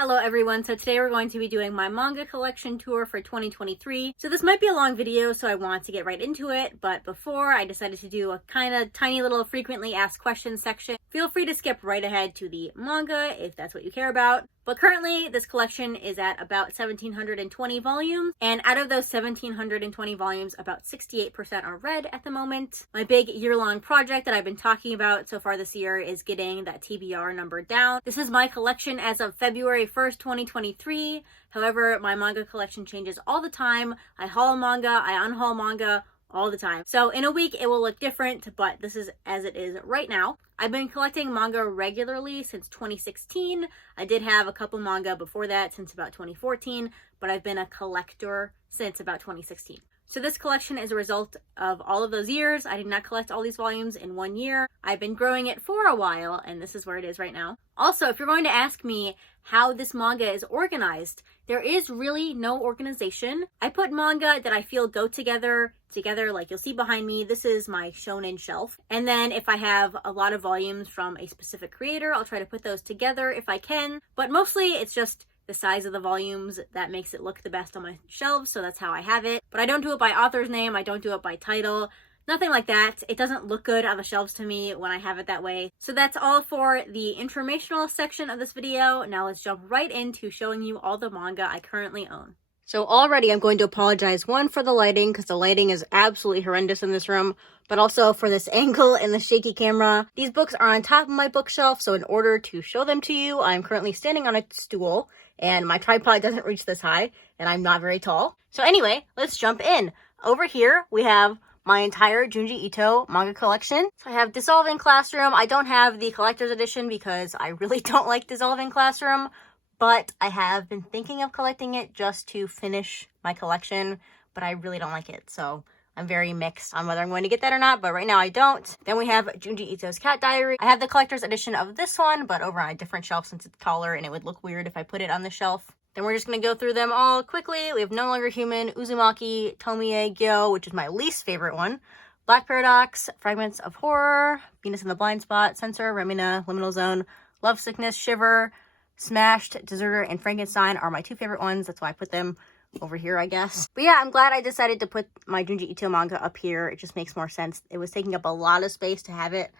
Hello everyone, so today we're going to be doing my manga collection tour for 2023. So this might be a long video, so I want to get right into it, but before I decided to do a kind of tiny little frequently asked questions section. Feel free to skip right ahead to the manga if that's what you care about. But currently, this collection is at about 1,720 volumes, and out of those 1,720 volumes, about 68% are read at the moment. My big year-long project that I've been talking about so far this year is getting that TBR number down. This is my collection as of February 1st, 2023. However, my manga collection changes all the time. I haul manga, I unhaul manga, all the time. So in a week it will look different, but this is as it is right now. I've been collecting manga regularly since 2016. I did have a couple manga before that since about 2014, but I've been a collector since about 2016. So this collection is a result of all of those years. I did not collect all these volumes in 1 year. I've been growing it for a while, and this is where it is right now. Also, if you're going to ask me how this manga is organized, there is really no organization. I put manga that I feel go together, like you'll see behind me. This is my shonen shelf. And then if I have a lot of volumes from a specific creator, I'll try to put those together if I can. But mostly it's just the size of the volumes that makes it look the best on my shelves, so that's how I have it. But I don't do it by author's name, I don't do it by title, nothing like that. It doesn't look good on the shelves to me when I have it that way. So that's all for the informational section of this video. Now let's jump right into showing you all the manga I currently own. So already I'm going to apologize, one, for the lighting, because the lighting is absolutely horrendous in this room, but also for this angle and the shaky camera. These books are on top of my bookshelf, so in order to show them to you, I'm currently standing on a stool, and my tripod doesn't reach this high, and I'm not very tall. So anyway, let's jump in. Over here, we have my entire Junji Ito manga collection. So I have Dissolving Classroom. I don't have the collector's edition because I really don't like Dissolving Classroom, but I have been thinking of collecting it just to finish my collection, but I really don't like it, so I'm very mixed on whether I'm going to get that or not, but right now I don't. Then we have Junji Ito's Cat Diary. I have the collector's edition of this one, but over on a different shelf since it's taller, and it would look weird if I put it on the shelf. Then we're just going to go through them all quickly. We have No Longer Human, Uzumaki, Tomie Gyo, which is my least favorite one, Black Paradox, Fragments of Horror, Venus in the Blind Spot, Censor, Remina, Liminal Zone, Love Sickness, Shiver, Smashed, Deserter, and Frankenstein are my two favorite ones. That's why I put them over here, I guess. But yeah, I'm glad I decided to put my Junji Ito manga up here. It just makes more sense. It was taking up a lot of space to have it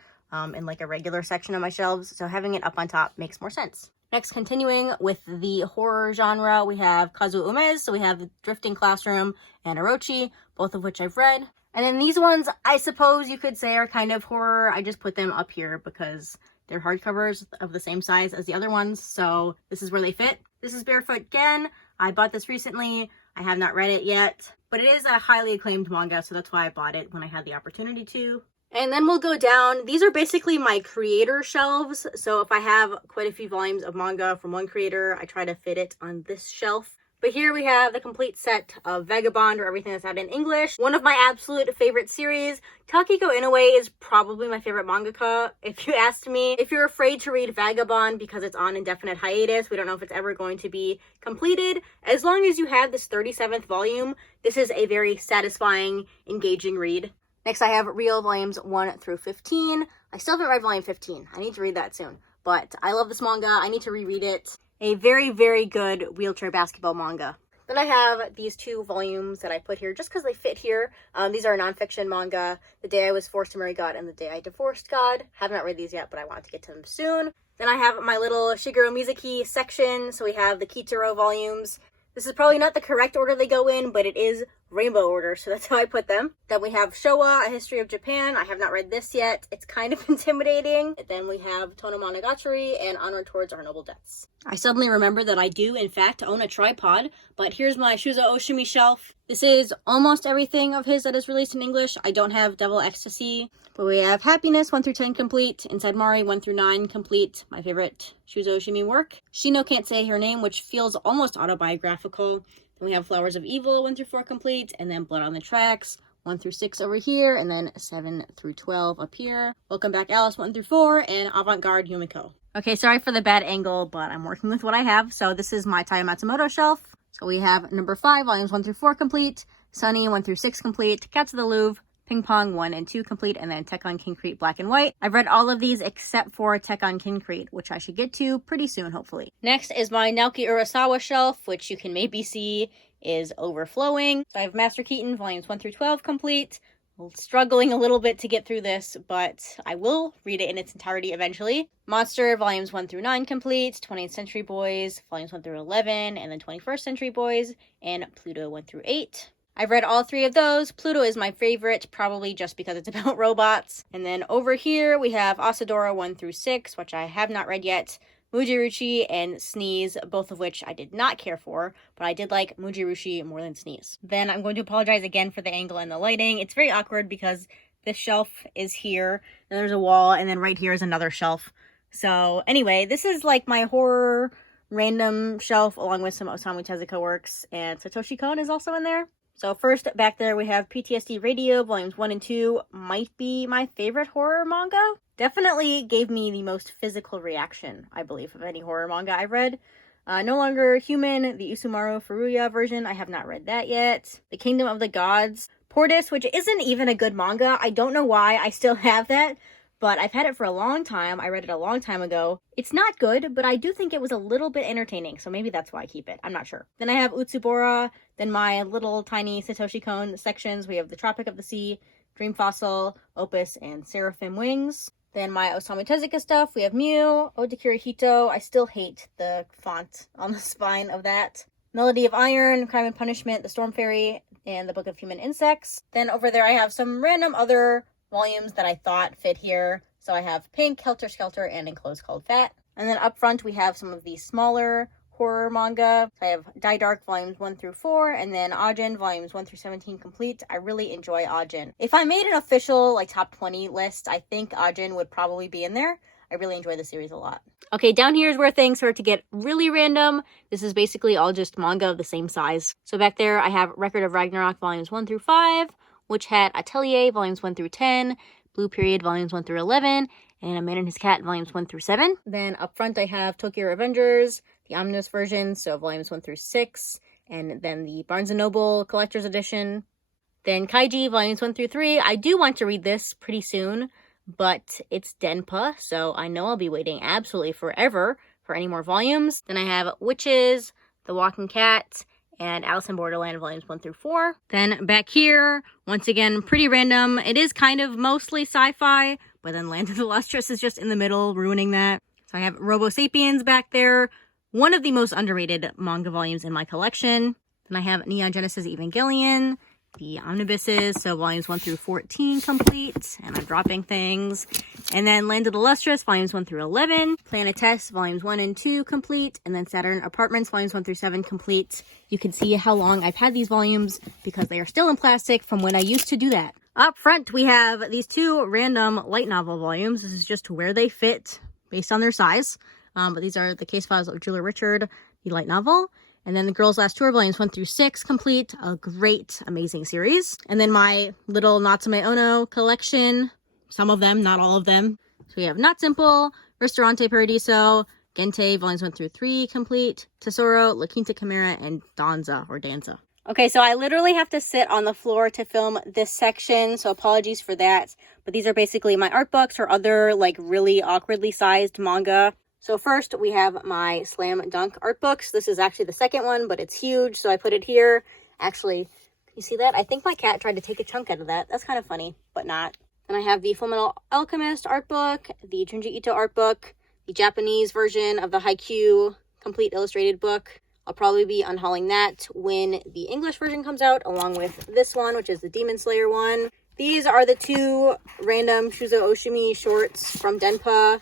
in like a regular section of my shelves, so having it up on top makes more sense. Next, continuing with the horror genre, we have Kazuo Umez, so we have Drifting Classroom and Orochi, both of which I've read. And then these ones, I suppose you could say are kind of horror. I just put them up here because they're hardcovers of the same size as the other ones, so this is where they fit. This is Barefoot Gen. I bought this recently. I have not read it yet, but it is a highly acclaimed manga, so that's why I bought it when I had the opportunity to. And then we'll go down. These are basically my creator shelves, so if I have quite a few volumes of manga from one creator, I try to fit it on this shelf. But here we have the complete set of Vagabond, or everything that's out in English. One of my absolute favorite series. Takiko Inoue is probably my favorite mangaka, if you asked me. If you're afraid to read Vagabond because it's on indefinite hiatus, we don't know if it's ever going to be completed, as long as you have this 37th volume, this is a very satisfying, engaging read. Next, I have Real Volumes 1 through 15. I still haven't read Volume 15. I need to read that soon. But I love this manga. I need to reread it. A very, very good wheelchair basketball manga. Then I have these two volumes that I put here just because they fit here. These are nonfiction manga, The Day I Was Forced to Marry God and The Day I Divorced God. Have not read these yet, but I want to get to them soon. Then I have my little Shigeru Mizuki section. So we have the Kitaro volumes. This is probably not the correct order they go in, but it is rainbow order, so that's how I put them. Then we have Showa, A History of Japan. I have not read this yet. It's kind of intimidating. And then we have Tono Monogatari and Onward Towards Our Noble Deaths. I suddenly remember that I do, in fact, own a tripod, but here's my Shuzo Oshimi shelf. This is almost everything of his that is released in English. I don't have Devil Ecstasy, but we have Happiness 1 through 10 complete, Inside Mari 1 through 9 complete, my favorite Shuzo Oshimi work. Shino Can't Say Her Name, which feels almost autobiographical. Then we have Flowers of Evil 1 through 4 complete, and then Blood on the Tracks 1 through 6 over here, and then 7 through 12 up here. Welcome Back Alice 1 through 4, and Avant-Garde Yumiko. Okay, sorry for the bad angle, but I'm working with what I have. So this is my Taya Matsumoto shelf. So we have number 5, volumes 1 through 4 complete, Sunny 1 through 6 complete, Cats of the Louvre, Ping Pong 1 and 2 complete, and then Tekkon Kincrete Black and White. I've read all of these except for Tekkon Kincrete, which I should get to pretty soon, hopefully. Next is my Naoki Urasawa shelf, which you can maybe see is overflowing. So I have Master Keaton volumes 1 through 12 complete. Struggling a little bit to get through this, but I will read it in its entirety eventually. Monster volumes 1 through 9 complete, 20th Century Boys volumes 1 through 11, and then 21st Century Boys, and Pluto 1 through 8. I've read all 3 of those. Pluto is my favorite, probably just because it's about robots. And then over here we have Asadora 1 through 6, which I have not read yet. Mujirushi and Sneeze, both of which I did not care for, but I did like Mujirushi more than Sneeze. Then I'm going to apologize again for the angle and the lighting. It's very awkward because this shelf is here, and there's a wall, and then right here is another shelf. So anyway, this is like my horror random shelf along with some Osamu Tezuka works, and Satoshi Kon is also in there. So first, back there, we have PTSD Radio, volumes 1 and 2, might be my favorite horror manga. Definitely gave me the most physical reaction, I believe, of any horror manga I've read. No Longer Human, the Usumaru Furuya version, I have not read that yet. The Kingdom of the Gods, Portis, which isn't even a good manga. I don't know why I still have that, but I've had it for a long time. I read it a long time ago. It's not good, but I do think it was a little bit entertaining, so maybe that's why I keep it. I'm not sure. Then I have Utsubora, then my little tiny Satoshi Kon sections. We have The Tropic of the Sea, Dream Fossil, Opus, and Seraphim Wings. Then my Osamu Tezuka stuff, we have Mew, Ode to Kirihito. I still hate the font on the spine of that. Melody of Iron, Crime and Punishment, The Storm Fairy, and The Book of Human Insects. Then over there I have some random other volumes that I thought fit here. So I have Pink, Helter Skelter, and Enclosed Cold Fat. And then up front we have some of the smaller horror manga. I have Die Dark volumes 1 through 4, and then Ajin volumes 1 through 17 complete. I really enjoy Ajin. If I made an official like top 20 list, I think Ajin would probably be in there. I really enjoy the series a lot. Okay, down here is where things start to get really random. This is basically all just manga of the same size. So back there I have Record of Ragnarok volumes 1 through 5, Witch Hat Atelier volumes 1 through 10, Blue Period volumes 1 through 11, and A Man and His Cat volumes 1 through 7. Then up front I have Tokyo Revengers, the omnibus version, so volumes 1 through 6, and then the Barnes & Noble Collector's Edition. Then Kaiji volumes 1 through 3. I do want to read this pretty soon, but it's Denpa, so I know I'll be waiting absolutely forever for any more volumes. Then I have Witches, The Walking Cat, and Alice in Borderland volumes 1 through 4. Then back here, once again, pretty random. It is kind of mostly sci-fi, but then Land of the Lustrous is just in the middle, ruining that. So I have Robo Sapiens back there, one of the most underrated manga volumes in my collection. Then I have Neon Genesis Evangelion, the omnibuses, so volumes 1 through 14 complete, and I'm dropping things. And then Land of the Lustrous, volumes 1 through 11, Planetes, volumes 1 and 2 complete, and then Saturn Apartments, volumes 1 through 7 complete. You can see how long I've had these volumes because they are still in plastic from when I used to do that. Up front, we have these 2 random light novel volumes. This is just where they fit based on their size. But these are The Case Files of Julia Richard, the light novel. And then The Girls' Last Tour, volumes 1 through 6 complete. A great, amazing series. And then my little Natsume Ono collection. Some of them, not all of them. So we have Not Simple, Ristorante Paradiso, Gente, volumes 1 through 3 complete, Tesoro, La Quinta Chimera, and Danza. Okay, so I literally have to sit on the floor to film this section, so apologies for that. But these are basically my art books or other, like, really awkwardly sized manga. So first, we have my Slam Dunk art books. This is actually the second one, but it's huge, so I put it here. Actually, you see that? I think my cat tried to take a chunk out of that. That's kind of funny, but not. Then I have the Fullmetal Alchemist art book, the Junji Ito art book, the Japanese version of the Haikyuu complete illustrated book. I'll probably be unhauling that when the English version comes out, along with this one, which is the Demon Slayer one. These are the 2 random Shuzo Oshimi shorts from Denpa.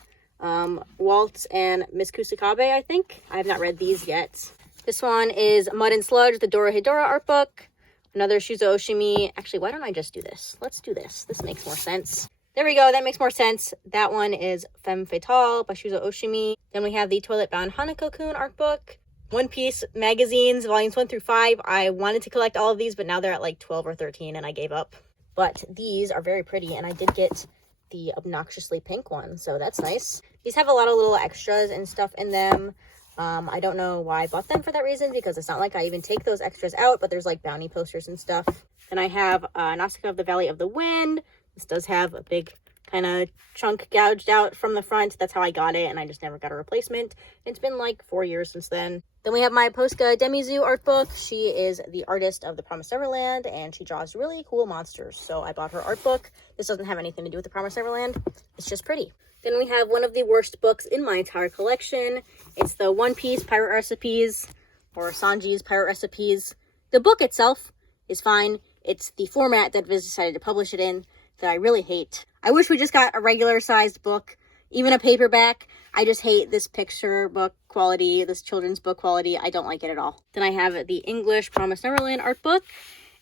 Waltz and Miss Kusakabe, I think. I have not read these yet. This one is Mud and Sludge, the Dora Hidora art book. Another Shuzo Oshimi. Actually, why don't I just do this? Let's do this. This makes more sense. There we go. That makes more sense. That one is Femme Fatale by Shuzo Oshimi. Then we have the Toilet Bound Hanako-kun art book. One Piece magazines, volumes 1 through 5. I wanted to collect all of these, but now they're at like 12 or 13 and I gave up. But these are very pretty, and I did get the obnoxiously pink one, so that's nice. These have a lot of little extras and stuff in them. I don't know why I bought them for that reason, because it's not like I even take those extras out, but there's like bounty posters and stuff. Then I have Nausicaa of the Valley of the Wind. This does have a big kind of chunk gouged out from the front. That's how I got it, and I just never got a replacement. It's been like 4 years since then. Then we have my Posca Demizu art book. She is the artist of The Promised Neverland, and she draws really cool monsters. So I bought her art book. This doesn't have anything to do with The Promised Neverland. It's just pretty. Then we have one of the worst books in my entire collection. It's the One Piece Pirate Recipes, or Sanji's Pirate Recipes. The book itself is fine. It's the format that Viz decided to publish it in that I really hate. I wish we just got a regular sized book, even a paperback. I just hate this picture book quality, this children's book quality. I don't like it at all. Then I have the English Promised Neverland art book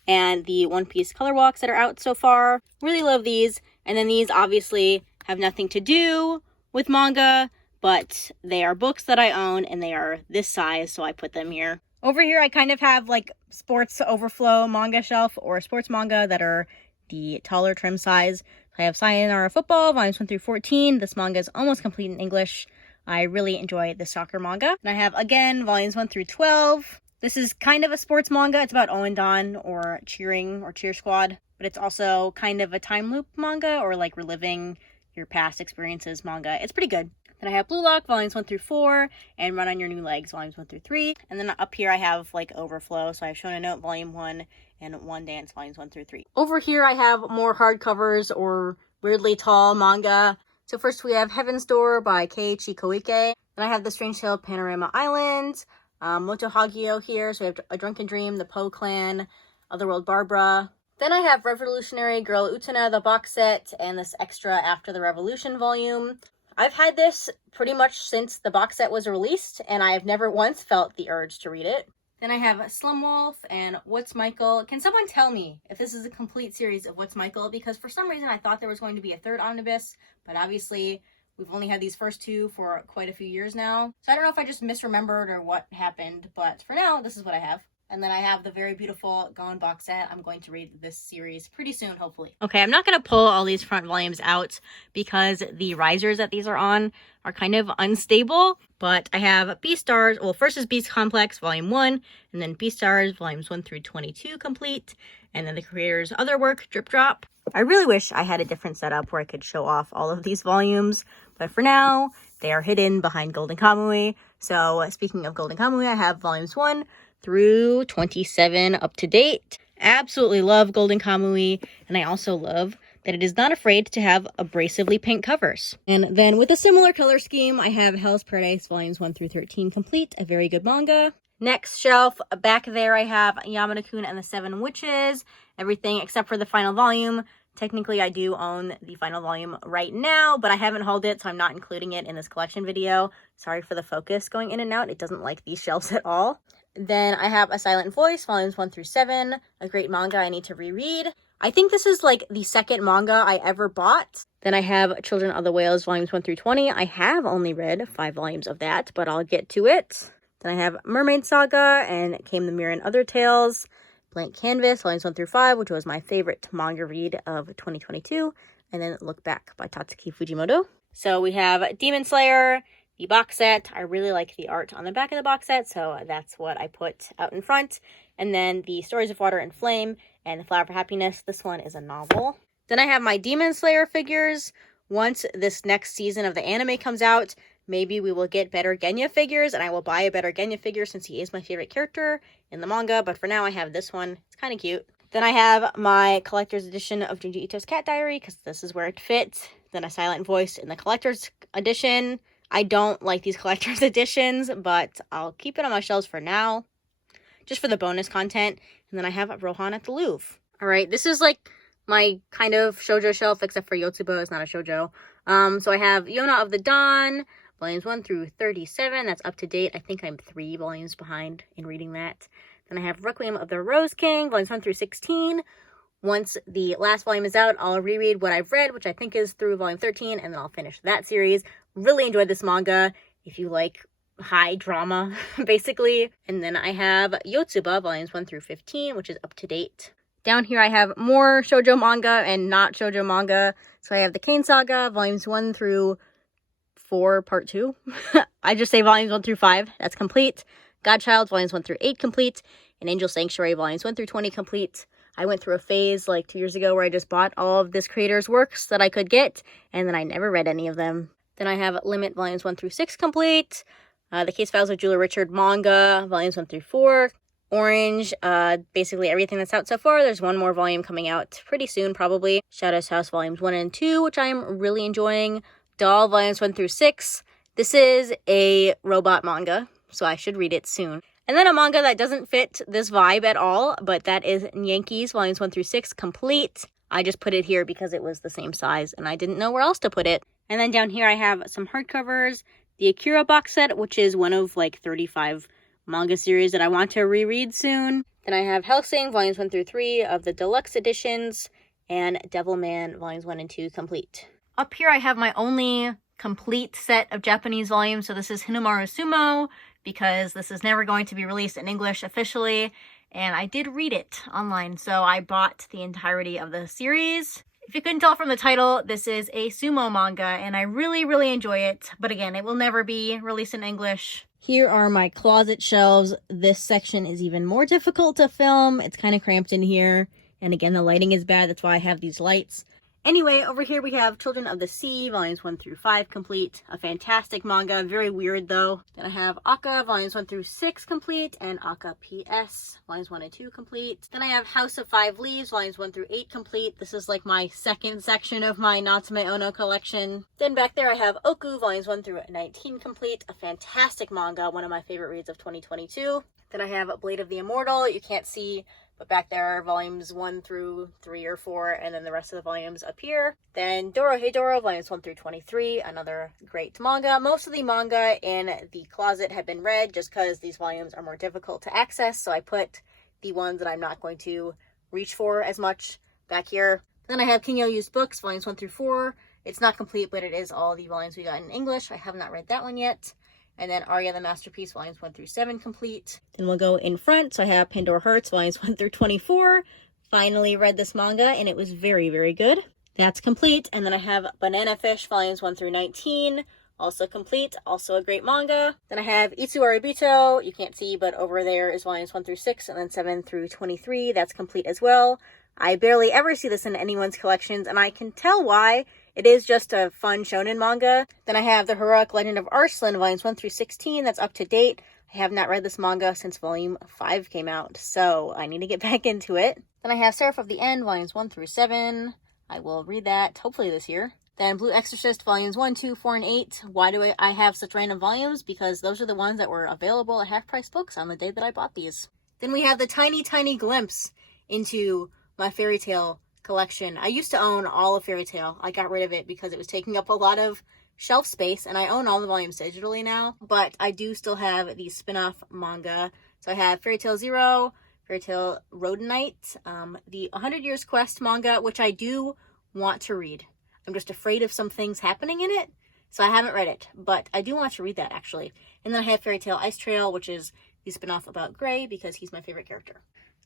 and the One Piece color walks that are out so far. Really love these. And then these obviously have nothing to do with manga, but they are books that I own and they are this size, so I put them here. Over here I kind of have like sports overflow manga shelf, or sports manga that are the taller trim size. I have Sayonara Football, volumes 1 through 14. This manga is almost complete in English. I really enjoy the soccer manga. And I have, again, volumes 1 through 12. This is kind of a sports manga. It's about Oendan, or cheering, or cheer squad. But it's also kind of a time loop manga, or like reliving your past experiences manga. It's pretty good. Then I have Blue Lock, volumes 1 through 4, and Run on Your New Legs, volumes 1 through 3. And then up here I have like Overflow. So I've shown a note, volume 1, and One Dance, volumes 1 through 3. Over here I have more hardcovers or weirdly tall manga. So first we have Heaven's Door by Keiichi Koike. Then I have The Strange Tale of Panorama Island, Moto Hagio here. So we have A Drunken Dream, The Poe Clan, Otherworld Barbara. Then I have Revolutionary Girl Utena, the box set, and this extra After the Revolution volume. I've had this pretty much since the box set was released, and I have never once felt the urge to read it. Then I have Slum Wolf and What's Michael. Can someone tell me if this is a complete series of What's Michael? Because for some reason I thought there was going to be a third omnibus, but obviously we've only had these first two for quite a few years now. So I don't know if I just misremembered or what happened, but for now, this is what I have. And then I have the very beautiful Gone box set. I'm going to read this series pretty soon, hopefully. Okay, I'm not going to pull all these front volumes out because the risers that these are on are kind of unstable. But I have Beastars. Well, first is Beast Complex, Volume 1, and then Beastars, Volumes 1 through 22 complete. And then the creator's other work, Drip Drop. I really wish I had a different setup where I could show off all of these volumes. But for now, they are hidden behind Golden Kamui. So speaking of Golden Kamui, I have Volumes 1 through 27 up to date. Absolutely love Golden Kamui, and I also love that it is not afraid to have abrasively pink covers. And then with a similar color scheme, I have Hell's Paradise volumes 1 through 13 complete, a very good manga. Next shelf, back there I have Yamada-kun and the Seven Witches, everything except for the final volume. Technically, I do own the final volume right now, but I haven't hauled it, so I'm not including it in this collection video. Sorry for the focus going in and out. It doesn't like these shelves at all. Then I have A Silent Voice, volumes 1 through 7, a great manga I need to reread. I think this is like the second manga I ever bought. Then I have Children of the Whales, volumes 1 through 20. I have only read 5 volumes of that, but I'll get to it. Then I have Mermaid Saga and Came the Mirror and Other Tales. Blank Canvas, volumes 1 through 5, which was my favorite manga read of 2022. And then Look Back by Tatsuki Fujimoto. So we have Demon Slayer, the box set. I really like the art on the back of the box set, so that's what I put out in front. And then the Stories of Water and Flame and The Flower for Happiness. This one is a novel. Then I have my Demon Slayer figures. Once this next season of the anime comes out, maybe we will get better Genya figures, and I will buy a better Genya figure since he is my favorite character in the manga. But for now, I have this one. It's kind of cute. Then I have my collector's edition of Junji Ito's Cat Diary, because this is where it fits. Then A Silent Voice in the collector's edition. I don't like these collector's editions, but I'll keep it on my shelves for now, just for the bonus content. And then I have Rohan at the Louvre. All right, this is like my kind of shoujo shelf, except for Yotsuba is not a shoujo. So I have Yona of the Dawn, volumes 1 through 37. That's up to date. I think I'm 3 volumes behind in reading that. Then I have Requiem of the Rose King, volumes 1 through 16. Once the last volume is out, I'll reread what I've read, which I think is through volume 13, and then I'll finish that series. Really enjoyed this manga, if you like high drama, basically. And then I have Yotsuba, volumes 1 through 15, which is up to date. Down here I have more shoujo manga and not shoujo manga. So I have the Cane Saga, volumes 1 through 4 Part 2. I just say volumes 1 through 5. That's complete. Godchild, volumes 1 through 8 complete. And Angel Sanctuary, volumes 1 through 20 complete. I went through a phase like 2 years ago where I just bought all of this creator's works that I could get, and then I never read any of them. Then I have Limit, volumes 1 through 6 complete. The Case Files of Julia Richard manga, volumes 1 through 4. Orange, basically everything that's out so far. There's one more volume coming out pretty soon, probably. Shadow's House, volumes 1 and 2, which I'm really enjoying. Doll, volumes 1 through 6. This is a robot manga, so I should read it soon. And then a manga that doesn't fit this vibe at all, but that is Yankees, volumes 1 through 6, complete. I just put it here because it was the same size, and I didn't know where else to put it. And then down here I have some hardcovers. The Akira box set, which is one of like 35 manga series that I want to reread soon. Then I have Hellsing, volumes 1 through 3 of the deluxe editions, and Devilman, volumes 1 and 2 complete. Up here I have my only complete set of Japanese volumes, so this is Hinamaru Sumo, because this is never going to be released in English officially, and I did read it online, so I bought the entirety of the series. If you couldn't tell from the title, this is a sumo manga, and I really, really enjoy it, but again, it will never be released in English. Here are my closet shelves. This section is even more difficult to film. It's kind of cramped in here. And again, the lighting is bad. That's why I have these lights. Anyway, over here we have Children of the Sea, volumes 1 through 5 complete. A fantastic manga. Very weird though. Then I have Akka, volumes 1 through 6 complete. And Akka PS, volumes 1 and 2 complete. Then I have House of Five Leaves, volumes 1 through 8 complete. This is like my second section of my Natsume Ono collection. Then back there I have Oku, volumes 1 through 19 complete. A fantastic manga. One of my favorite reads of 2022. Then I have Blade of the Immortal. You can't see, but back there are volumes 1 through 3 or 4, and then the rest of the volumes up here. Then Dorohedoro, volumes 1 through 23, another great manga. Most of the manga in the closet have been read just because these volumes are more difficult to access, so I put the ones that I'm not going to reach for as much back here. Then I have Kinyo Used Books, volumes 1 through 4. It's not complete, but it is all the volumes we got in English. I have not read that one yet. And then Arya the Masterpiece, volumes 1 through 7 complete. Then we'll go in front. So I have Pandora Hearts, volumes 1 through 24. Finally read this manga, and it was very, very good. That's complete. And then I have Banana Fish, volumes 1 through 19. Also complete. Also a great manga. Then I have Itsu Aribito. You can't see, but over there is volumes 1 through 6, and then 7 through 23. That's complete as well. I barely ever see this in anyone's collections, and I can tell why. It is just a fun shonen manga. Then I have The Heroic Legend of Arslan, volumes 1 through 16. That's up to date. I have not read this manga since volume 5 came out, so I need to get back into it. Then I have Seraph of the End, volumes 1 through 7. I will read that, hopefully this year. Then Blue Exorcist, volumes 1, 2, 4, and 8. Why do I have such random volumes? Because those are the ones that were available at half-price books on the day that I bought these. Then we have the tiny, tiny glimpse into my fairy tale collection. I used to own all of Fairy Tail. I got rid of it because it was taking up a lot of shelf space, and I own all the volumes digitally now, but I do still have the spin-off manga. So I have Fairy Tail Zero, Fairy Tail Rhodonite, the 100 Years Quest manga, which I do want to read. I'm just afraid of some things happening in it, so I haven't read it, but I do want to read that actually. And then I have Fairy Tail Ice Trail, which is the spin-off about Gray because he's my favorite character.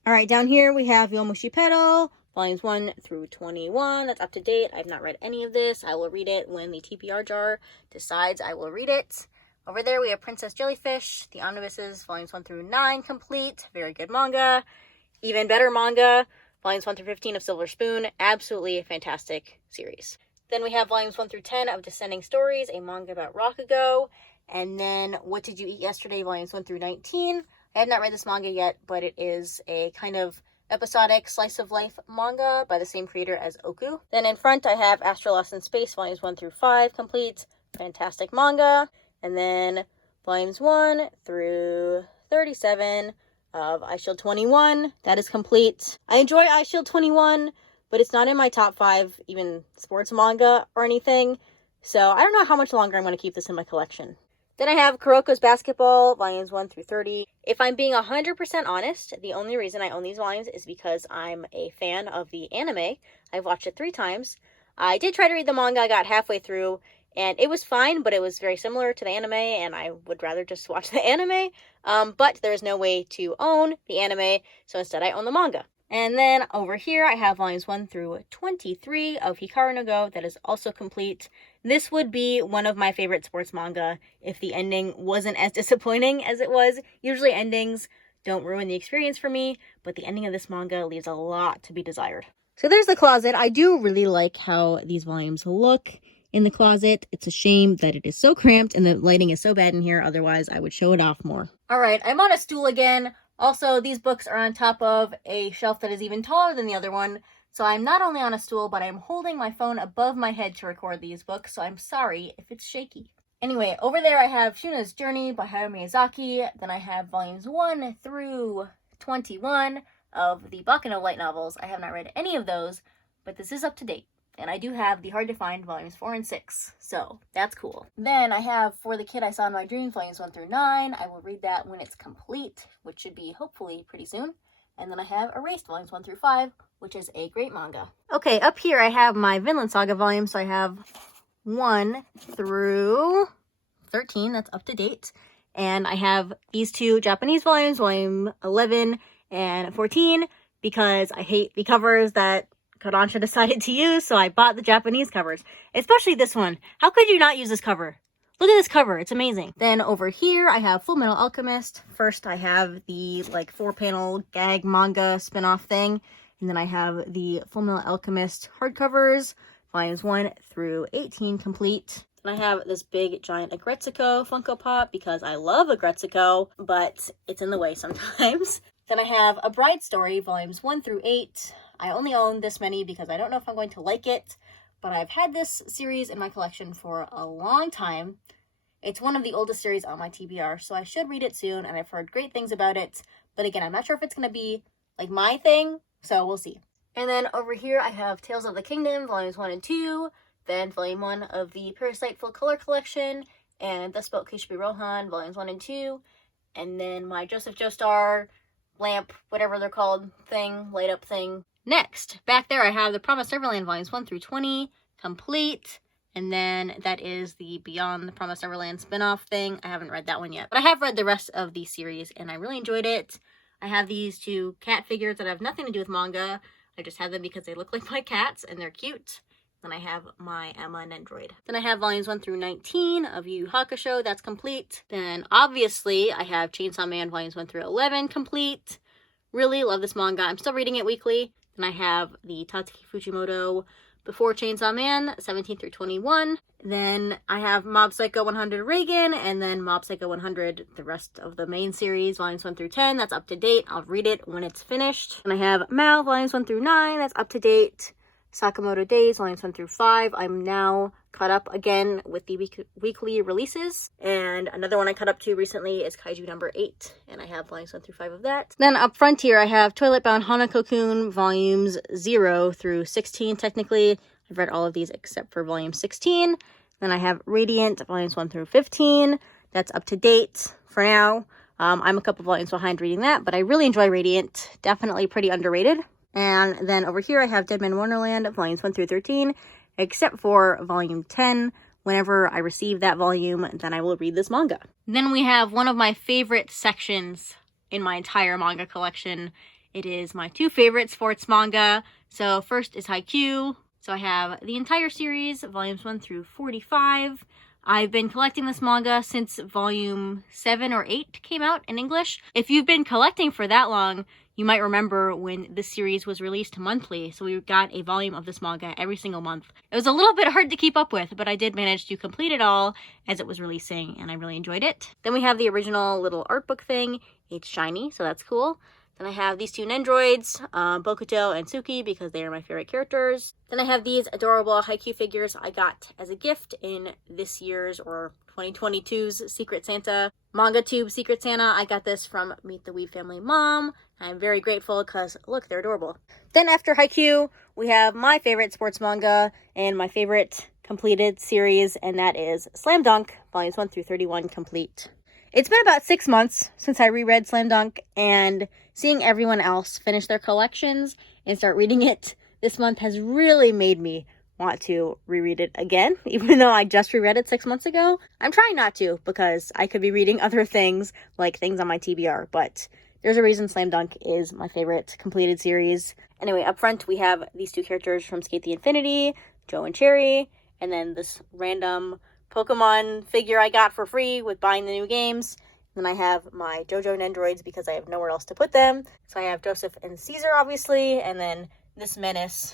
All right, down here we have Yomushi Pedal, volumes 1 through 21. That's up to date. I've not read any of this. I will read it when the TBR jar decides I will read it. Over there we have Princess Jellyfish, the omnibuses, volumes 1 through 9 complete. Very good manga. Even better manga, volumes 1 through 15 of Silver Spoon. Absolutely fantastic series. Then we have volumes 1 through 10 of Descending Stories, a manga about Rakugo. And then What Did You Eat Yesterday, volumes 1 through 19. I have not read this manga yet, but it is a kind of episodic slice of life manga by the same creator as Oku. Then in front I have Astro Lost in Space, volumes 1 through 5 complete. Fantastic manga. And then volumes 1 through 37 of Ice Shield 21. That is complete. I enjoy Ice Shield 21, but it's not in my top 5 even sports manga or anything. So I don't know how much longer I'm going to keep this in my collection. Then I have Kuroko's Basketball, volumes 1 through 30. If I'm being 100% honest, the only reason I own these volumes is because I'm a fan of the anime. I've watched it 3 times. I did try to read the manga, I got halfway through, and it was fine, but it was very similar to the anime, and I would rather just watch the anime. But there's no way to own the anime, so instead I own the manga. And then over here, I have volumes 1 through 23 of Hikaru no Go. That is also complete. This would be one of my favorite sports manga if the ending wasn't as disappointing as it was. Usually endings don't ruin the experience for me, but the ending of this manga leaves a lot to be desired. So there's the closet. I do really like how these volumes look in the closet. It's a shame that it is so cramped and the lighting is so bad in here. Otherwise, I would show it off more. All right, I'm on a stool again. Also, these books are on top of a shelf that is even taller than the other one. So I'm not only on a stool, but I'm holding my phone above my head to record these books, so I'm sorry if it's shaky. Anyway, over there I have Shuna's Journey by Hayao Miyazaki. Then I have volumes 1 through 21 of the Baccano light novels. I have not read any of those, but this is up to date. And I do have the hard-to-find volumes 4 and 6, so that's cool. Then I have For the Kid I Saw in My Dreams volumes 1 through 9. I will read that when it's complete, which should be hopefully pretty soon. And then I have Erased volumes 1 through 5, which is a great manga. Okay, up here I have my Vinland Saga volumes. So I have 1 through 13, that's up to date. And I have these 2 Japanese volumes, volume 11 and 14, because I hate the covers that Kodansha decided to use, so I bought the Japanese covers. Especially this one. How could you not use this cover? Look at this cover, it's amazing. Then over here, I have Full Metal Alchemist. First, I have the 4-panel gag manga spin-off thing. And then I have the Full Metal Alchemist hardcovers, volumes 1 through 18 complete. And I have this big, giant Agretsuko Funko Pop because I love Agretsuko, but it's in the way sometimes. Then I have A Bride Story, volumes 1 through 8. I only own this many because I don't know if I'm going to like it, but I've had this series in my collection for a long time. It's one of the oldest series on my TBR, so I should read it soon, and I've heard great things about it. But again, I'm not sure if it's going to be like my thing, so we'll see. And then over here, I have Tales of the Kingdom, volumes 1 and 2, then volume 1 of the Parasite Full Color Collection, and Thus Spoke Kishibe Rohan, volumes 1 and 2, and then my Joseph Joestar lamp, whatever they're called, thing, light up thing. Next, back there I have the Promised Neverland, volumes 1 through 20, complete. And then that is the Beyond the Promised Neverland spin-off thing. I haven't read that one yet, but I have read the rest of the series and I really enjoyed it. I have these 2 cat figures that have nothing to do with manga. I just have them because they look like my cats and they're cute. Then I have my Emma Nendroid. Then I have volumes 1 through 19 of Yu Yu Hakusho. That's complete. Then obviously I have Chainsaw Man volumes 1 through 11 complete. Really love this manga. I'm still reading it weekly. Then I have the Tatsuki Fujimoto Before Chainsaw Man, 17 through 21. Then I have Mob Psycho 100 Reagan, and then Mob Psycho 100, the rest of the main series, volumes 1 through 10. That's up to date. I'll read it when it's finished. And I have Mal, volumes 1 through 9. That's up to date. Sakamoto Days, volumes 1 through 5. I'm now caught up again with the weekly releases. And another one I caught up to recently is Kaiju number 8. And I have volumes 1 through 5 of that. Then up front here, I have Toilet Bound Hanako-kun, volumes 0 through 16, technically. I've read all of these except for volume 16. Then I have Radiant, volumes 1 through 15. That's up to date for now. I'm a couple volumes behind reading that, but I really enjoy Radiant. Definitely pretty underrated. And then over here I have Dead Man Wonderland, volumes 1 through 13, except for volume 10. Whenever I receive that volume, then I will read this manga. Then we have one of my favorite sections in my entire manga collection. It is my 2 favorite sports manga. So first is Haikyuu. So I have the entire series, volumes 1 through 45. I've been collecting this manga since volume 7 or 8 came out in English. If you've been collecting for that long, you might remember when this series was released monthly, so we got a volume of this manga every single month. It was a little bit hard to keep up with, but I did manage to complete it all as it was releasing, and I really enjoyed it. Then we have the original little art book thing. It's shiny, so that's cool. Then I have these 2 Nendroids, Bokuto and Suki, because they are my favorite characters. Then I have these adorable Haikyuu figures I got as a gift in this year's, or 2022's, Secret Santa. Manga Tube Secret Santa. I got this from Meet the Weeb Family Mom. I'm very grateful because, look, they're adorable. Then after Haikyuu, we have my favorite sports manga and my favorite completed series, and that is Slam Dunk, volumes 1 through 31 complete. It's been about 6 months since I reread Slam Dunk, and seeing everyone else finish their collections and start reading it this month has really made me want to reread it again, even though I just reread it 6 months ago. I'm trying not to because I could be reading other things, like things on my TBR, but there's a reason Slam Dunk is my favorite completed series. Anyway, up front we have these 2 characters from Skate the Infinity, Joe and Cherry, and then this random Pokemon figure I got for free with buying the new games. Then I have my JoJo Nendroids because I have nowhere else to put them. So I have Joseph and Caesar, obviously, and then this menace,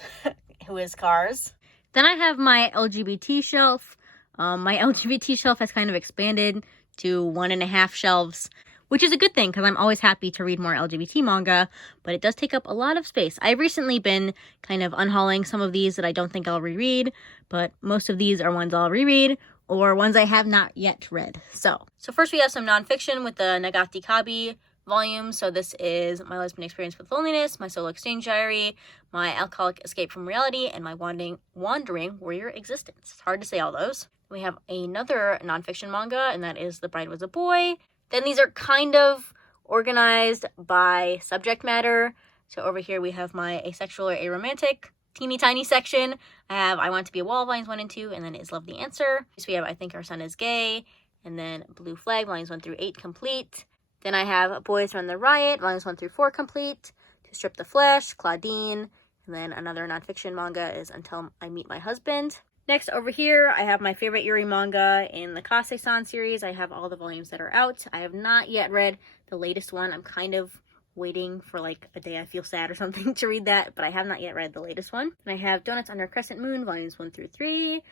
who is Cars. Then I have my LGBT shelf. My LGBT shelf has kind of expanded to 1.5 shelves, which is a good thing because I'm always happy to read more LGBT manga, but it does take up a lot of space. I've recently been kind of unhauling some of these that I don't think I'll reread, but most of these are ones I'll reread or ones I have not yet read. So first we have some nonfiction with the Nagati Kabi volume. So this is My Lesbian Experience with Loneliness, My Solo Exchange Diary, My Alcoholic Escape from Reality, and My Wandering Warrior Existence. It's hard to say all those. We have another nonfiction manga, and that is The Bride Was a Boy. Then these are kind of organized by subject matter. So over here we have my asexual or aromantic teeny tiny section. I have I Want to Be a Wall, volumes 1 and 2, and then Is Love the Answer. So we have I Think Our Son is Gay, and then Blue Flag, volumes 1 through 8 complete. Then I have Boys Run the Riot, volumes 1 through 4 complete. To Strip the Flesh, Claudine, and then another nonfiction manga is Until I Meet My Husband. Next, over here, I have my favorite Yuri manga in the Kase-san series. I have all the volumes that are out. I have not yet read the latest one. I'm kind of waiting for like a day I feel sad or something to read that, but I have not yet read the latest one. And I have Donuts Under a Crescent Moon, volumes 1 through 3.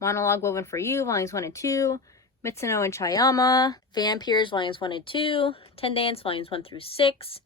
Monologue Woven for You, volumes 1 and 2. Mitsuno and Chayama. Vampires, volumes 1 and 2. Tendance, volumes 1 through 6.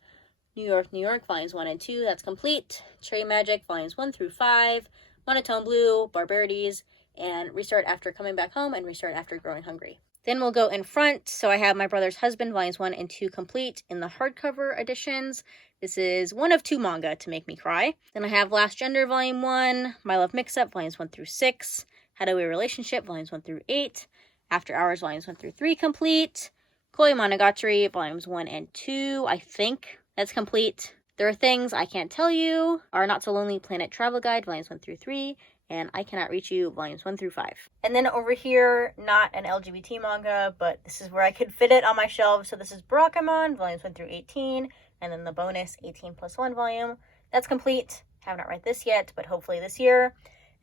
New York, volumes 1 and 2. That's complete. Cherry Magic, volumes 1 through 5. Monotone Blue, Barbarities, and Restart After Coming Back Home, and Restart After Growing Hungry. Then we'll go in front. So I have My Brother's Husband, volumes 1 and 2 complete in the hardcover editions. This is one of 2 manga to make me cry. Then I have Last Gender, volume 1, My Love Mix-Up, volumes 1 through 6, How to Win a Relationship, volumes 1 through 8, After Hours, volumes 1 through 3 complete, Koi Monogatari, volumes 1 and 2, I think that's complete. There Are Things I Can't Tell You, Are Not So Lonely Planet Travel Guide, volumes 1 through 3, and I Cannot Reach You, volumes 1 through 5. And then over here, not an LGBT manga, but this is where I could fit it on my shelf. So this is Barakamon, volumes 1 through 18, and then the bonus 18+1 volume. That's complete. Have not read this yet, but hopefully this year.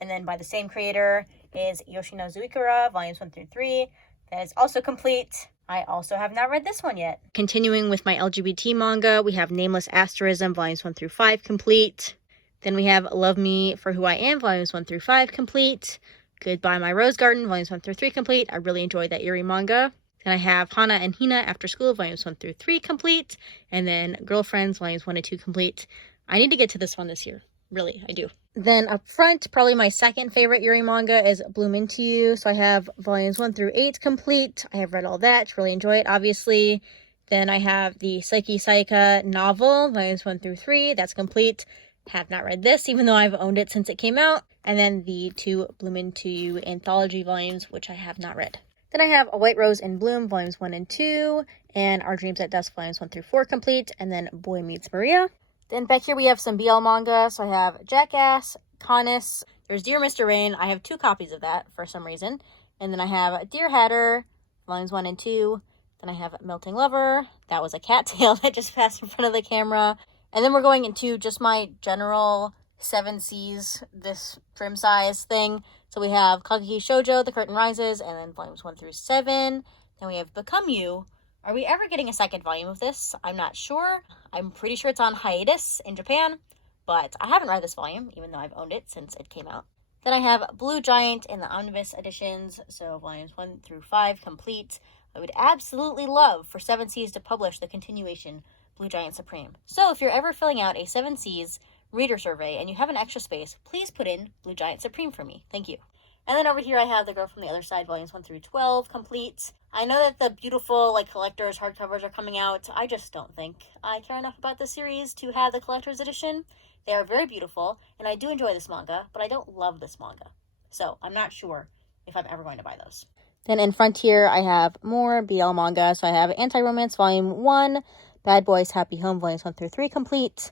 And then by the same creator is Yoshino Zuikura, volumes 1 through 3. That is also complete. I also have not read this one yet. Continuing with my LGBT manga, we have Nameless Asterism, volumes 1 through 5 complete. Then we have Love Me for Who I Am, volumes 1 through 5 complete. Goodbye My Rose Garden, volumes 1 through 3 complete. I really enjoyed that Yuri manga. Then I have Hana and Hina After School, volumes 1 through 3 complete. And then Girlfriends, volumes 1 and 2 complete. I need to get to this one this year. Really, I do. Then up front, probably my second favorite Yuri manga is Bloom Into You. So I have volumes 1 through 8 complete. I have read all that. Really enjoy it, obviously. Then I have the Saiki Saika novel, volumes 1 through 3. That's complete. Have not read this, even though I've owned it since it came out. And then the 2 Bloom Into You anthology volumes, which I have not read. Then I have A White Rose in Bloom, volumes 1 and 2. And Our Dreams at Dusk, volumes 1 through 4 complete. And then Boy Meets Maria. Then back here we have some BL manga. So I have Jackass, Canis. There's Dear Mr. Rain. I have 2 copies of that for some reason. And then I have Dear Hatter, volumes 1 and 2. Then I have Melting Lover. That was a cattail that just passed in front of the camera. And then we're going into just my general 7 Cs, this trim size thing. So we have Kageki Shoujo, The Curtain Rises, and then volumes 1 through 7. Then we have Become You. Are we ever getting a second volume of this? I'm not sure. I'm pretty sure it's on hiatus in Japan, but I haven't read this volume, even though I've owned it since it came out. Then I have Blue Giant in the omnibus editions, so volumes 1 through 5 complete. I would absolutely love for 7 Cs to publish the continuation, Blue Giant Supreme. So if you're ever filling out a 7 Cs reader survey and you have an extra space, please put in Blue Giant Supreme for me. Thank you. And then over here I have The Girl from the Other Side, volumes 1 through 12 complete. I know that the beautiful collectors hardcovers are coming out. I just don't think I care enough about the series to have the collector's edition. They are very beautiful, and I do enjoy this manga, but I don't love this manga. So I'm not sure if I'm ever going to buy those. Then in front here I have more BL manga. So I have Anti-Romance, volume 1, Bad Boys Happy Home, volumes 1 through 3 complete.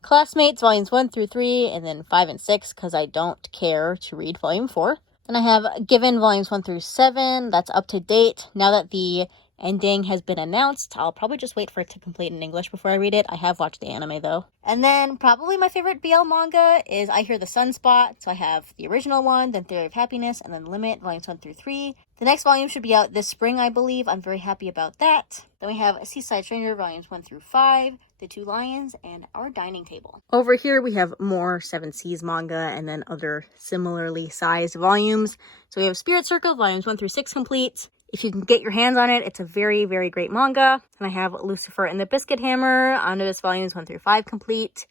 Classmates, volumes 1 through 3, and then 5 and 6, because I don't care to read volume 4. Then I have Given, volumes 1 through 7. That's up to date. Now that the ending has been announced. I'll probably just wait for it to complete in English before I read it. I have watched the anime though. And then probably my favorite BL manga is I Hear the Sunspot. So I have the original one, then Theory of Happiness, and then Limit, volumes 1 through 3. The next volume should be out this spring, I believe. I'm very happy about that. Then we have Seaside Stranger, volumes 1 through 5, The Two Lions, and Our Dining Table. Over here we have more Seven Seas manga and then other similarly sized volumes. So we have Spirit Circle, volumes 1 through 6 complete. If you can get your hands on it, it's a very, very great manga. And I have Lucifer and the Biscuit Hammer, Omnibus volumes 1 through 5 complete,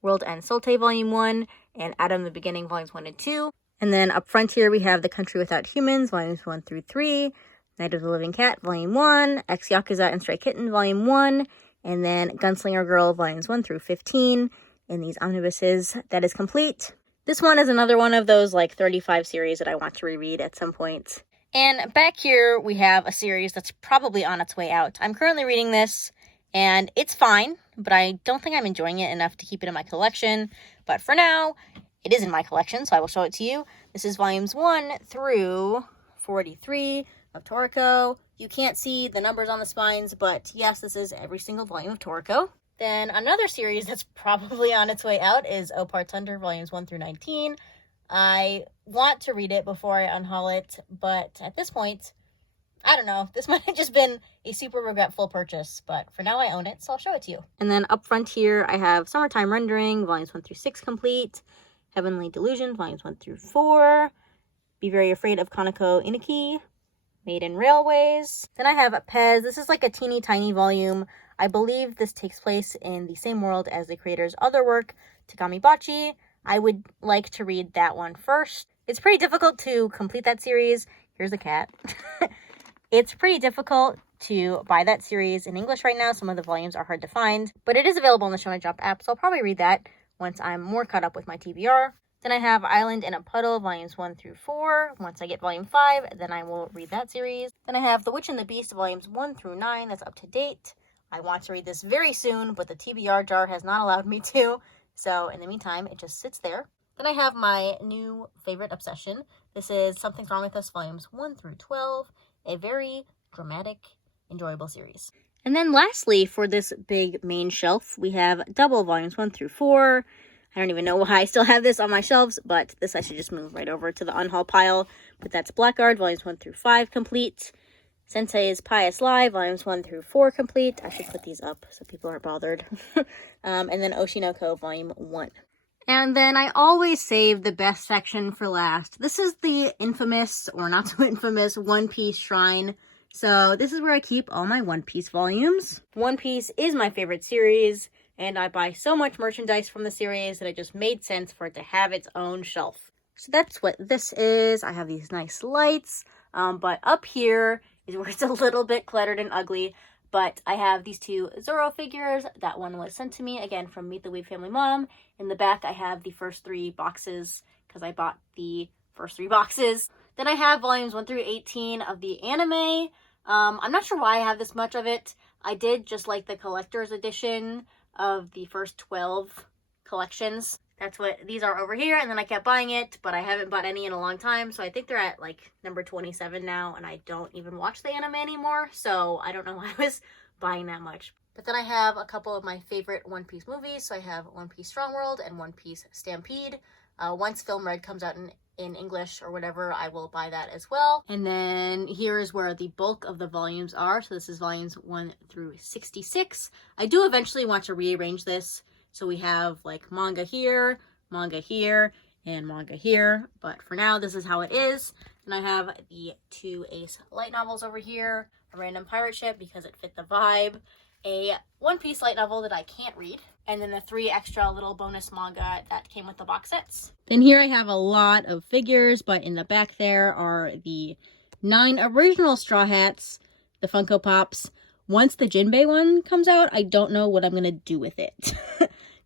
World and Solte volume 1, and Adam the Beginning volumes 1 and 2. And then up front here we have The Country Without Humans volumes 1 through 3, Night of the Living Cat volume 1, Ex Yakuza and Stray Kitten volume 1, and then Gunslinger Girl volumes 1 through 15 in these omnibuses. That is complete. This one is another one of those like 35 series that I want to reread at some point. And back here, we have a series that's probably on its way out. I'm currently reading this, and it's fine, but I don't think I'm enjoying it enough to keep it in my collection. But for now, it is in my collection, so I will show it to you. This is volumes 1 through 43 of Toriko. You can't see the numbers on the spines, but yes, this is every single volume of Toriko. Then another series that's probably on its way out is Opar Thunder, volumes 1 through 19. I want to read it before I unhaul it, but at this point, I don't know. This might have just been a super regretful purchase, but for now I own it, so I'll show it to you. And then up front here, I have Summertime Rendering, volumes 1 through 6 complete, Heavenly Delusion, volumes 1 through 4, Be Very Afraid of Kaneko Iniki, Made in Railways. Then I have Pez. This is like a teeny tiny volume. I believe this takes place in the same world as the creator's other work, Takami Bachi. I would like to read that one first. It's pretty difficult to complete that series. Here's a cat. It's pretty difficult to buy that series in English right now. Some of the volumes are hard to find, but it is available in the Shonen Jump app, so I'll probably read that once I'm more caught up with my TBR. Then I have Island in a Puddle, volumes 1 through 4. Once I get volume 5, then I will read that series. Then I have The Witch and the Beast, volumes 1 through 9. That's up to date. I want to read this very soon, but the TBR jar has not allowed me to. So in the meantime, it just sits there. Then I have my new favorite obsession. This is Something's Wrong With Us, volumes 1 through 12. A very dramatic, enjoyable series. And then lastly, for this big main shelf, we have Double, volumes 1 through 4. I don't even know why I still have this on my shelves, but this I should just move right over to the unhaul pile. But that's Blackguard, volumes 1 through 5 complete. Sensei's Pious Lie, volumes 1 through 4 complete. I should put these up so people aren't bothered. And then Oshinoko, volume 1. And then I always save the best section for last. This is the infamous, or not so infamous, One Piece shrine. So this is where I keep all my One Piece volumes. One Piece is my favorite series, and I buy so much merchandise from the series that it just made sense for it to have its own shelf. So that's what this is. I have these nice lights, but up here is where it's a little bit cluttered and ugly. But I have these two Zoro figures. That one was sent to me, again, from Meet the Weeb Family Mom. In the back, I have the first 3 boxes, because I bought the first 3 boxes. Then I have volumes 1 through 18 of the anime. I'm not sure why I have this much of it. I did just like the collector's edition of the first 12 collections. That's what these are over here, and then I kept buying it, but I haven't bought any in a long time, so I think they're at like number 27 now, and I don't even watch the anime anymore, so I don't know why I was buying that much. But then I have a couple of my favorite One Piece movies, so I have One Piece Strong World and One Piece Stampede. Once Film Red comes out in English or whatever, I will buy that as well. And then here is where the bulk of the volumes are, so this is volumes 1 through 66. I do eventually want to rearrange this. So we have like manga here, and manga here. But for now, this is how it is. And I have the 2 Ace light novels over here, a random pirate ship because it fit the vibe, a One Piece light novel that I can't read, and then the 3 extra little bonus manga that came with the box sets. Then here I have a lot of figures, but in the back there are the 9 original Straw Hats, the Funko Pops. Once the Jinbei one comes out, I don't know what I'm going to do with it.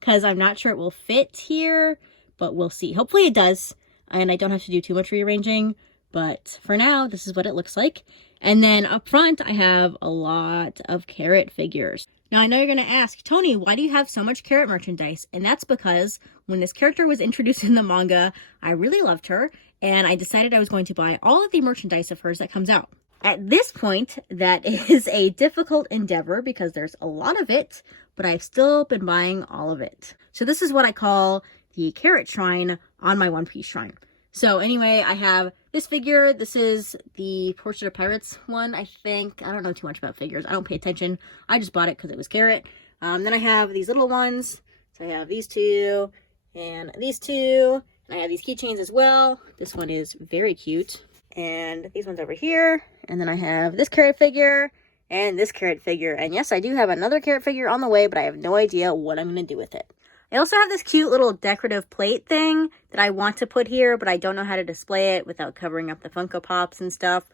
Because I'm not sure it will fit here, but we'll see. Hopefully it does, and I don't have to do too much rearranging, but for now, this is what it looks like. And then up front, I have a lot of Carrot figures. Now, I know you're going to ask, Tony, why do you have so much Carrot merchandise? And that's because when this character was introduced in the manga, I really loved her, and I decided I was going to buy all of the merchandise of hers that comes out. At this point, that is a difficult endeavor because there's a lot of it, but I've still been buying all of it. So this is what I call the carrot shrine on my One Piece shrine. So anyway, I have this figure. This is the Portrait of Pirates one, I think. I don't know too much about figures. I don't pay attention. I just bought it because it was carrot. Then I have these little ones. So I have these two and these two. And I have these keychains as well. This one is very cute. And these ones over here. And then I have this carrot figure and this carrot figure. And yes, I do have another carrot figure on the way, but I have no idea what I'm going to do with it. I also have this cute little decorative plate thing that I want to put here, but I don't know how to display it without covering up the Funko Pops and stuff.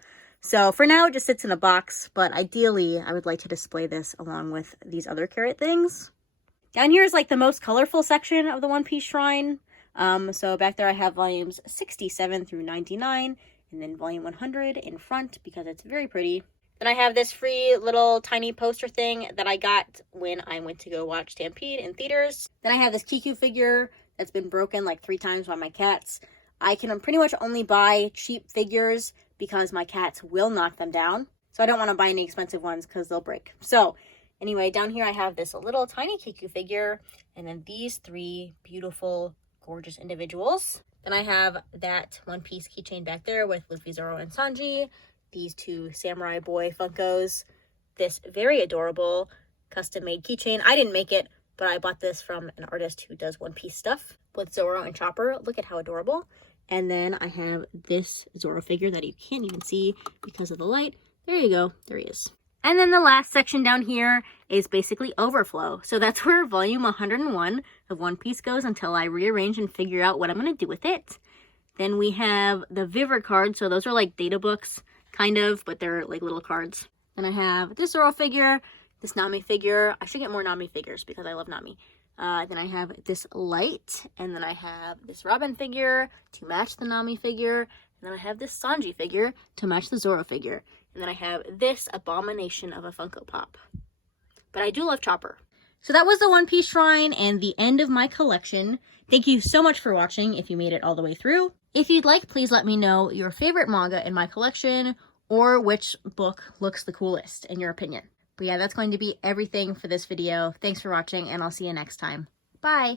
So for now, it just sits in a box, but ideally, I would like to display this along with these other carrot things. Down here is like the most colorful section of the One Piece Shrine. So back there I have volumes 67 through 99, and then volume 100 in front because it's very pretty. Then I have this free little tiny poster thing that I got when I went to go watch Stampede in theaters. Then I have this Kiku figure that's been broken like 3 times by my cats. I can pretty much only buy cheap figures because my cats will knock them down. So I don't want to buy any expensive ones because they'll break. So anyway, down here I have this little tiny Kiku figure, and then these 3 beautiful, gorgeous individuals. Then I have that One Piece keychain back there with Luffy, Zoro, and Sanji. These 2 Samurai Boy Funkos. This very adorable custom-made keychain. I didn't make it, but I bought this from an artist who does One Piece stuff with Zoro and Chopper. Look at how adorable. And then I have this Zoro figure that you can't even see because of the light. There you go. There he is. And then the last section down here is basically overflow. So that's where volume 101 of One Piece goes until I rearrange and figure out what I'm going to do with it. Then we have the Viver cards. So those are like data books, kind of, but they're like little cards. Then I have this Zoro figure, this Nami figure. I should get more Nami figures because I love Nami. Then I have this light, and then I have this Robin figure to match the Nami figure. And then I have this Sanji figure to match the Zoro figure. And then I have this abomination of a Funko Pop. But I do love Chopper. So that was the One Piece Shrine and the end of my collection. Thank you so much for watching if you made it all the way through. If you'd like, please let me know your favorite manga in my collection or which book looks the coolest in your opinion. But yeah, that's going to be everything for this video. Thanks for watching, and I'll see you next time. Bye!